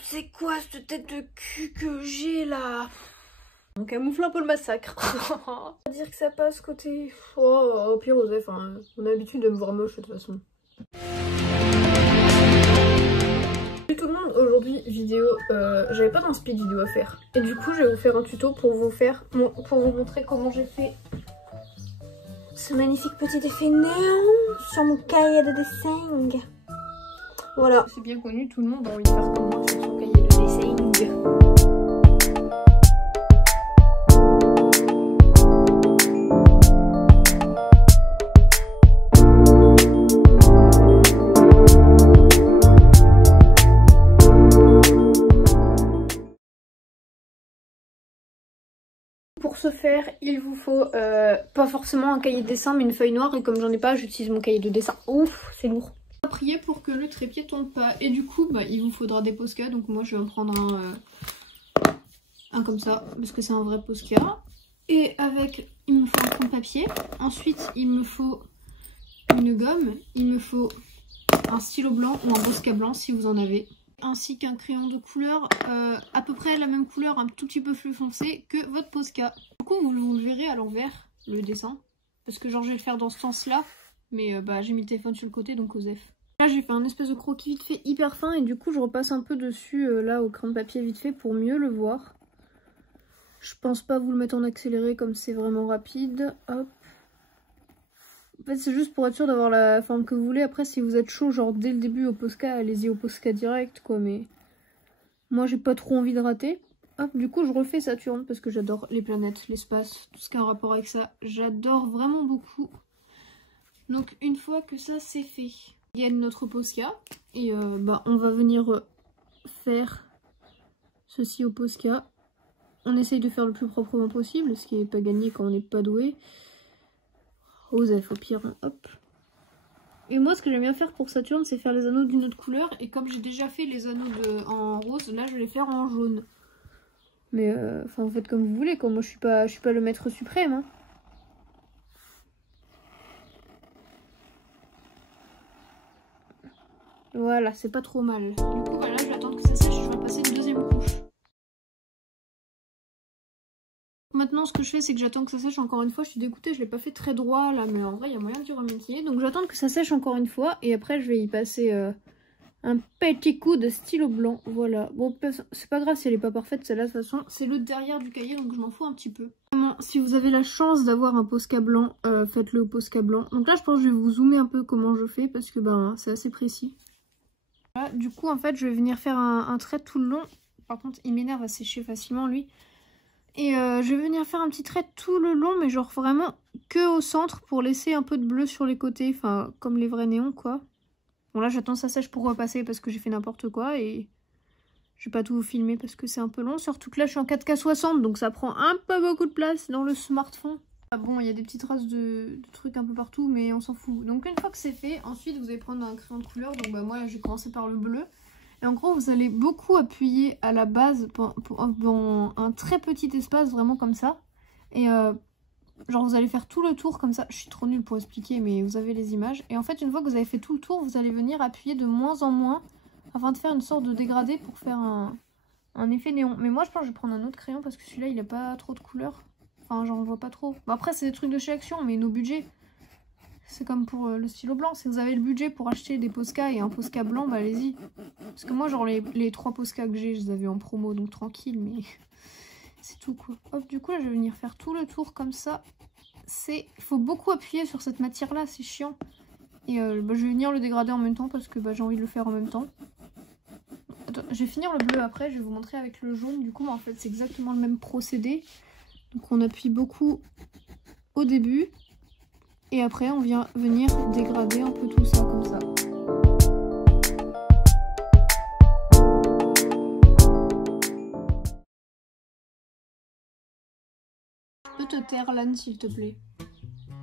c'est quoi cette tête de cul que j'ai là? On camoufle un peu le massacre. On va dire que ça passe côté... Oh, au pire, Osef, hein. On a l'habitude de me voir moche de toute façon. Salut tout le monde, aujourd'hui vidéo, j'avais pas d'inspi vidéo à faire. Et du coup, je vais vous faire un tuto pour vous montrer comment j'ai fait ce magnifique petit effet néon sur mon cahier de dessin. Voilà. C'est bien connu, tout le monde a envie de faire comme moi sur son cahier de dessin. Pour ce faire, il vous faut pas forcément un cahier de dessin mais une feuille noire, et comme j'en ai pas, j'utilise mon cahier de dessin. Ouf, c'est lourd. On va prier pour que le trépied tombe pas, et du coup il vous faudra des Posca, donc moi je vais en prendre un comme ça parce que c'est un vrai Posca. Et avec, il me faut un fond de papier, ensuite il me faut une gomme, il me faut un stylo blanc ou un Posca blanc si vous en avez, ainsi qu'un crayon de couleur à peu près la même couleur, un tout petit peu plus foncé que votre Posca. Du coup vous le verrez à l'envers, le dessin, parce que genre je vais le faire dans ce sens là, mais j'ai mis le téléphone sur le côté, donc osef. Là j'ai fait un espèce de croquis vite fait hyper fin, et du coup je repasse un peu dessus là au crayon de papier vite fait pour mieux le voir. Je pense pas vous le mettre en accéléré comme c'est vraiment rapide. Hop. En fait c'est juste pour être sûr d'avoir la forme que vous voulez. Après si vous êtes chaud genre dès le début au Posca, allez-y au Posca direct quoi, mais moi j'ai pas trop envie de rater. Hop, du coup je refais Saturne parce que j'adore les planètes, l'espace, tout ce qui a un rapport avec ça. J'adore vraiment beaucoup. Donc une fois que ça c'est fait, il y a notre Posca. Et on va venir faire ceci au Posca. On essaye de faire le plus proprement possible, ce qui n'est pas gagné quand on n'est pas doué. Osef au pire, hein. Hop. Et moi ce que j'aime bien faire pour Saturne, c'est faire les anneaux d'une autre couleur. Et comme j'ai déjà fait les anneaux en rose, là je vais les faire en jaune. Mais enfin vous faites comme vous voulez, quoi. Moi je suis pas le maître suprême, hein. Voilà, c'est pas trop mal. Du coup voilà, je vais attendre que ça sèche, je vais passer une deuxième couche. Maintenant ce que je fais, c'est que j'attends que ça sèche encore une fois. Je suis dégoûtée, je l'ai pas fait très droit là, mais en vrai il y a moyen de remédier. Donc j'attends que ça sèche encore une fois, et après je vais y passer un petit coup de stylo blanc. Voilà, bon c'est pas grave si elle est pas parfaite celle-là, de toute façon c'est le derrière du cahier, donc je m'en fous un petit peu. Vraiment, si vous avez la chance d'avoir un Posca blanc, faites-le au Posca blanc. Donc là je pense que je vais vous zoomer un peu comment je fais, parce que c'est assez précis. Voilà, du coup en fait je vais venir faire un trait tout le long. Par contre il m'énerve à sécher facilement lui. Et je vais venir faire un petit trait tout le long, mais genre vraiment que au centre pour laisser un peu de bleu sur les côtés, enfin comme les vrais néons quoi. Bon là j'attends ça sèche pour repasser parce que j'ai fait n'importe quoi, et je vais pas tout vous filmer parce que c'est un peu long. Surtout que là je suis en 4K 60, donc ça prend un peu beaucoup de place dans le smartphone. Ah bon, il y a des petites traces de trucs un peu partout, mais on s'en fout. Donc une fois que c'est fait, ensuite vous allez prendre un crayon de couleur. Donc moi là, j'ai commencé par le bleu. Et en gros vous allez beaucoup appuyer à la base dans un très petit espace, vraiment comme ça. Et genre vous allez faire tout le tour comme ça. Je suis trop nulle pour expliquer, mais vous avez les images. Et en fait une fois que vous avez fait tout le tour, vous allez venir appuyer de moins en moins afin de faire une sorte de dégradé pour faire un effet néon. Mais moi je pense que je vais prendre un autre crayon parce que celui-là il a pas trop de couleurs. Enfin j'en vois pas trop. Bon, après c'est des trucs de chez Action, mais nos budgets, c'est comme pour le stylo blanc. Si vous avez le budget pour acheter des Posca et un Posca blanc, bah allez-y. Parce que moi genre les 3 Posca que j'ai, je les avais en promo, donc tranquille, mais c'est tout quoi. Hop, du coup là je vais venir faire tout le tour comme ça. Il faut beaucoup appuyer sur cette matière là, c'est chiant. Et je vais venir le dégrader en même temps parce que j'ai envie de le faire en même temps. Attends, je vais finir le bleu après, je vais vous montrer avec le jaune. Du coup en fait c'est exactement le même procédé. Donc on appuie beaucoup au début. Et après on vient venir dégrader un peu tout ça comme ça. Je peux te taire l'âne s'il te plaît.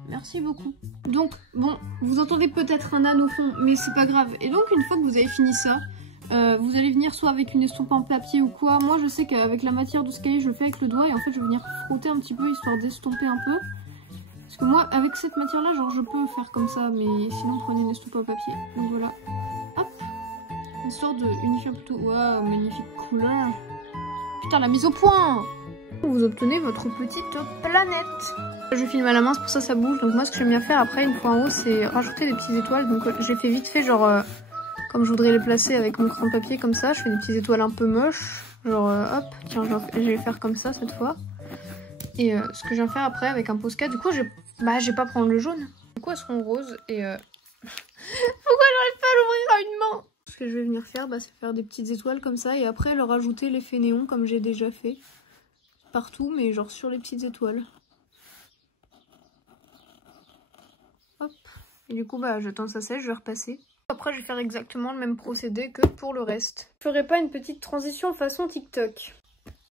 Merci beaucoup. Donc bon, vous entendez peut-être un âne au fond, mais c'est pas grave. Et donc une fois que vous avez fini ça, vous allez venir soit avec une estompe en papier ou quoi. Moi je sais qu'avec la matière de ce cahier je le fais avec le doigt, et en fait je vais venir frotter un petit peu histoire d'estomper un peu. Parce que moi avec cette matière là genre je peux faire comme ça, mais sinon prenez une estompe en papier. Donc voilà. Hop. histoire de unifier un peu tout. Waouh, magnifique couleur. Putain, la mise au point. Vous obtenez votre petite planète. Je filme à la main, c'est pour ça bouge. Donc moi, ce que j'aime bien faire après, une fois en haut, c'est rajouter des petites étoiles. Donc j'ai fait vite fait, genre, comme je voudrais les placer avec mon crayon de papier, comme ça. Je fais des petites étoiles un peu moches. Genre, hop, tiens, je vais faire comme ça cette fois. Et ce que je viens faire après avec un Posca, du coup, je vais pas prendre le jaune. Du coup, elles seront roses et... Pourquoi j'arrive pas à l'ouvrir à une main? Ce que je vais venir faire, c'est faire des petites étoiles comme ça et après leur ajouter l'effet néon comme j'ai déjà fait. Partout, mais genre sur les petites étoiles. Hop. Et du coup, j'attends que ça sèche, je vais repasser. Après, je vais faire exactement le même procédé que pour le reste. Je ferai pas une petite transition façon TikTok.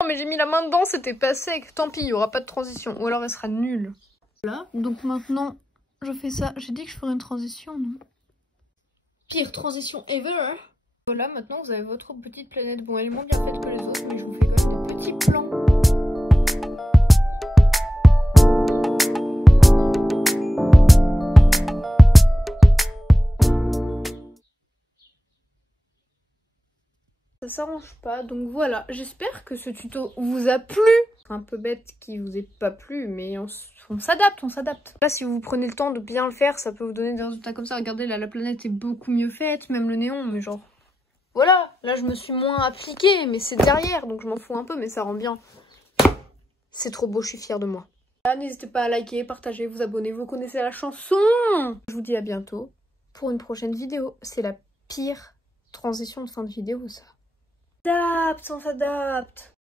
Non, mais j'ai mis la main dedans, c'était pas sec. Tant pis, il y aura pas de transition. Ou alors elle sera nulle. Voilà. Donc maintenant, je fais ça. J'ai dit que je ferais une transition, non? Pire transition ever. Voilà, maintenant vous avez votre petite planète. Bon, elle est moins bien faite que les autres, mais je vous fais quand même des petits plans. Ça s'arrange pas, donc voilà. J'espère que ce tuto vous a plu. C'est un peu bête qu'il vous ait pas plu, mais on s'adapte, on s'adapte. Là, si vous prenez le temps de bien le faire, ça peut vous donner des résultats comme ça. Regardez, là, la planète est beaucoup mieux faite, même le néon, mais genre... Voilà, là, je me suis moins appliquée, mais c'est derrière, donc je m'en fous un peu, mais ça rend bien. C'est trop beau, je suis fière de moi. N'hésitez pas à liker, partager, vous abonner, vous connaissez la chanson. Je vous dis à bientôt pour une prochaine vidéo. C'est la pire transition de fin de vidéo, ça. On s'adapte.